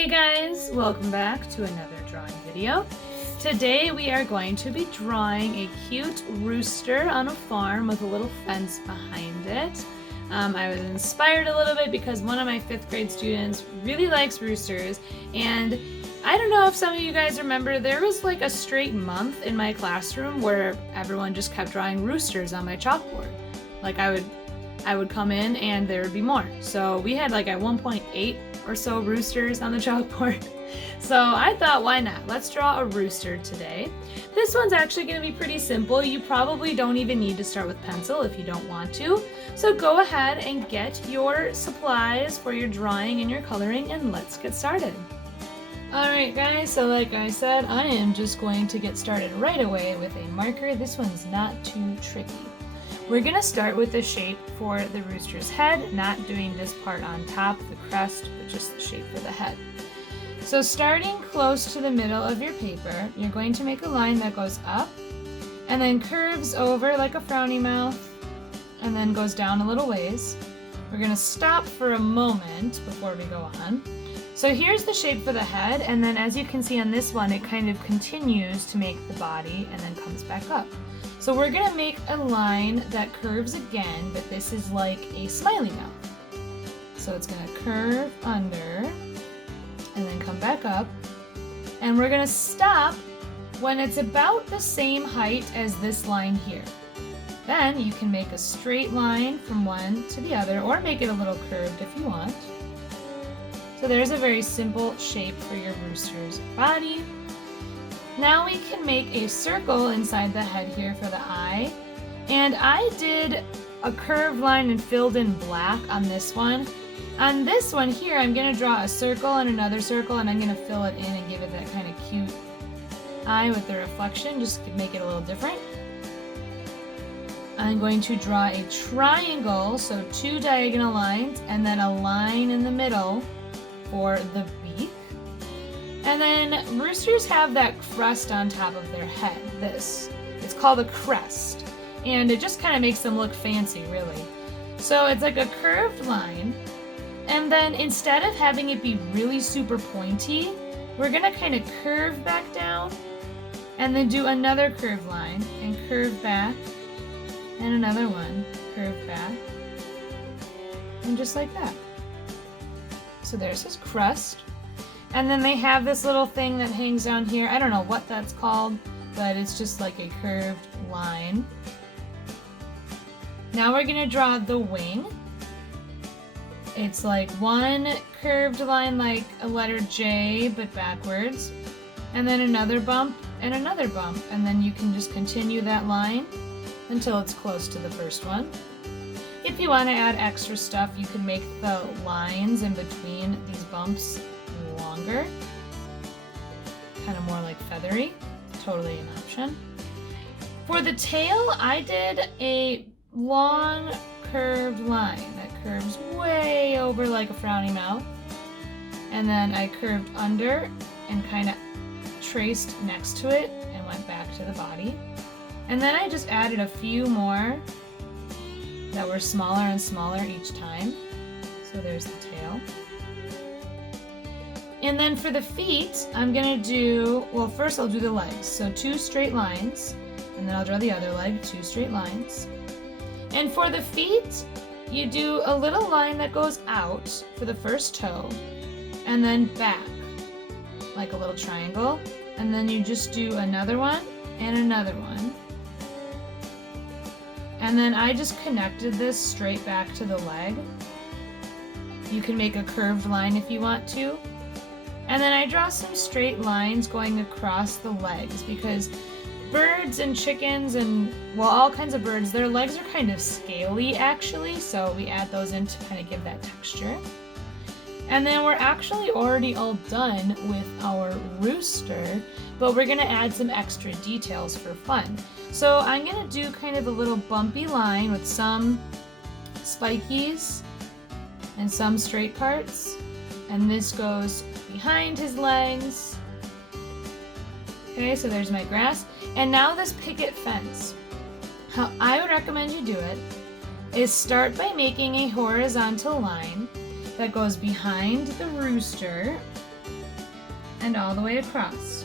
Hey guys, welcome back to another drawing video. Today we are going to be drawing a cute rooster on a farm with a little fence behind it. I was inspired a little bit because one of my 5th grade students really likes roosters, and I don't know if some of you guys remember, there was like a straight month in my classroom where everyone just kept drawing roosters on my chalkboard. Like I would come in and there would be more. So we had like at one point 8 or so roosters on the chalkboard. So I thought, why not? Let's draw a rooster today. This one's actually going to be pretty simple. You probably don't even need to start with pencil if you don't want to. So go ahead and get your supplies for your drawing and your coloring, and let's get started. Alright guys, so like I said, I am just going to get started right away with a marker. This one's not too tricky. We're going to start with the shape for the rooster's head, not doing this part on top, the crest, but just the shape for the head. So starting close to the middle of your paper, you're going to make a line that goes up and then curves over like a frowny mouth and then goes down a little ways. We're going to stop for a moment before we go on. So here's the shape for the head, and then as you can see on this one, it kind of continues to make the body and then comes back up. So we're going to make a line that curves again, but this is like a smiley mouth. So it's going to curve under and then come back up. And we're going to stop when it's about the same height as this line here. Then you can make a straight line from one to the other, or make it a little curved if you want. So there's a very simple shape for your rooster's body. Now we can make a circle inside the head here for the eye. And I did a curved line and filled in black on this one. On this one here, I'm going to draw a circle and another circle, and I'm going to fill it in and give it that kind of cute eye with the reflection, just to make it a little different. I'm going to draw a triangle, so 2 diagonal lines, and then a line in the middle for the beak. And then roosters have that crest on top of their head. It's called a crest, and it just kind of makes them look fancy, really. So it's like a curved line, and then instead of having it be really super pointy, we're gonna kind of curve back down and then do another curved line and curve back, and another one, curve back, and just like that. So there's his crest. And then they have this little thing that hangs down here. I don't know what that's called, but it's just like a curved line. Now we're gonna draw the wing. It's like one curved line like a letter J, but backwards. And then another bump and another bump. And then you can just continue that line until it's close to the first one. If you want to add extra stuff, you can make the lines in between these bumps longer, kind of more like feathery. Totally an option. For the tail, I did a long curved line that curves way over like a frowny mouth, and then I curved under and kind of traced next to it and went back to the body. And then I just added a few more that were smaller and smaller each time. So there's the tail. And then for the feet, I'm gonna do, well, first I'll do the legs. So 2 straight lines, and then I'll draw the other leg, 2 straight lines. And for the feet, you do a little line that goes out for the first toe, and then back, like a little triangle. And then you just do another one and another one. And then I just connected this straight back to the leg. You can make a curved line if you want to. And then I draw some straight lines going across the legs, because birds and chickens and, well, all kinds of birds, their legs are kind of scaly actually, so we add those in to kind of give that texture. And then we're actually already all done with our rooster, but we're gonna add some extra details for fun. So I'm gonna do kind of a little bumpy line with some spikies and some straight parts. And this goes behind his legs. Okay, so there's my grass. And now this picket fence. How I would recommend you do it is start by making a horizontal line that goes behind the rooster and all the way across.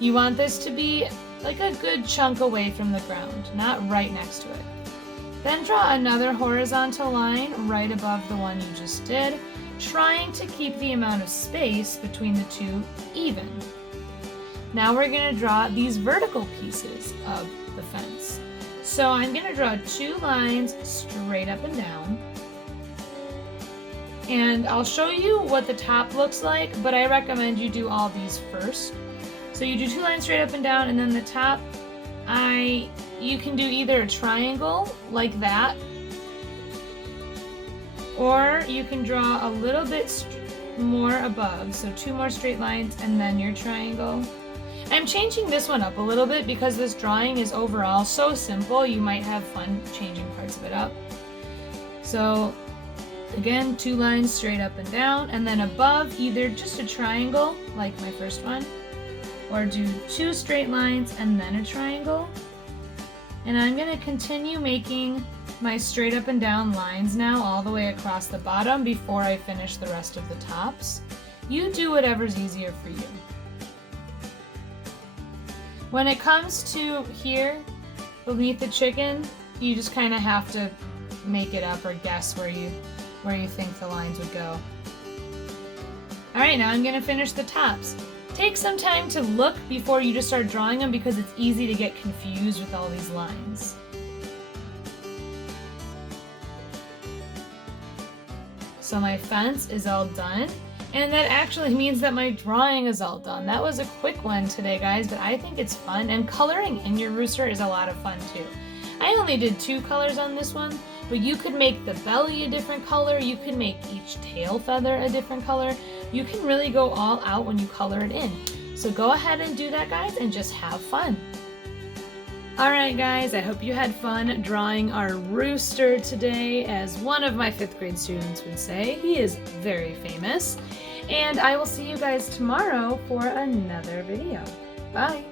You want this to be like a good chunk away from the ground, not right next to it. Then draw another horizontal line right above the one you just did, trying to keep the amount of space between the two even. Now we're going to draw these vertical pieces of the fence. So I'm going to draw 2 lines straight up and down. And I'll show you what the top looks like, but I recommend you do all these first. So you do 2 lines straight up and down, and then the top, you can do either a triangle like that, or you can draw a little bit more above, so 2 more straight lines and then your triangle. I'm changing this one up a little bit because this drawing is overall so simple, you might have fun changing parts of it up. So again, 2 lines straight up and down, and then above either just a triangle like my first one, or do 2 straight lines and then a triangle. And I'm going to continue making my straight up and down lines now all the way across the bottom before I finish the rest of the tops. You do whatever's easier for you. When it comes to here, beneath the chicken, you just kind of have to make it up or guess where you think the lines would go. Alright, now I'm going to finish the tops. Take some time to look before you just start drawing them because it's easy to get confused with all these lines. So my fence is all done, and that actually means that my drawing is all done. That was a quick one today, guys, but I think it's fun, and coloring in your rooster is a lot of fun too. I only did 2 colors on this one, but you could make the belly a different color, you could make each tail feather a different color. You can really go all out when you color it in. So go ahead and do that, guys, and just have fun. Alright guys, I hope you had fun drawing our rooster today. As one of my 5th grade students would say, he is very famous. And I will see you guys tomorrow for another video. Bye!